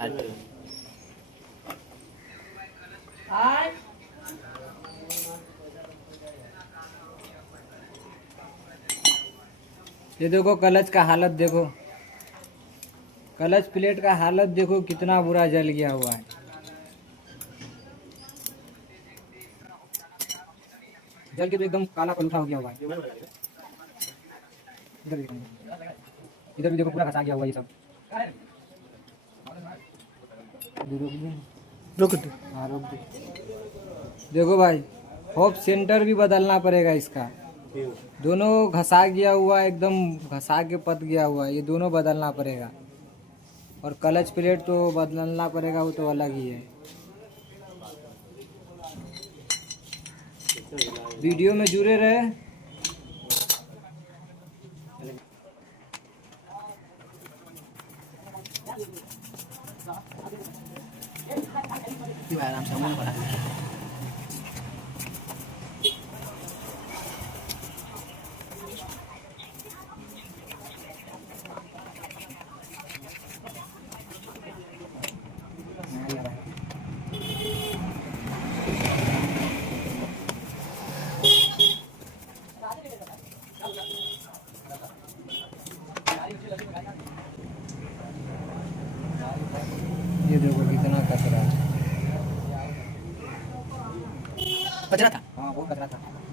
ये देखो क्लच का हालत देखो, क्लच प्लेट का हालत देखो कितना बुरा जल गया हुआ है। जल के तो एकदम काला पलूठा हो गया हुआ है। इधर भी देखो पूरा घसा गया हुआ ये सब। रोक दो। हाँ रोक दो। देखो भाई, होप सेंटर भी बदलना पड़ेगा इसका। दोनों घसा गया हुआ, एकदम घसा के पत गया हुआ, ये दोनों बदलना पड़ेगा। और क्लच प्लेट तो बदलना पड़ेगा, वो तो अलग ही है। वीडियो में जुड़े रहे। आराम से मन पड़ा। ये देखो कितना कचरा था। हाँ बहुत कचरा था।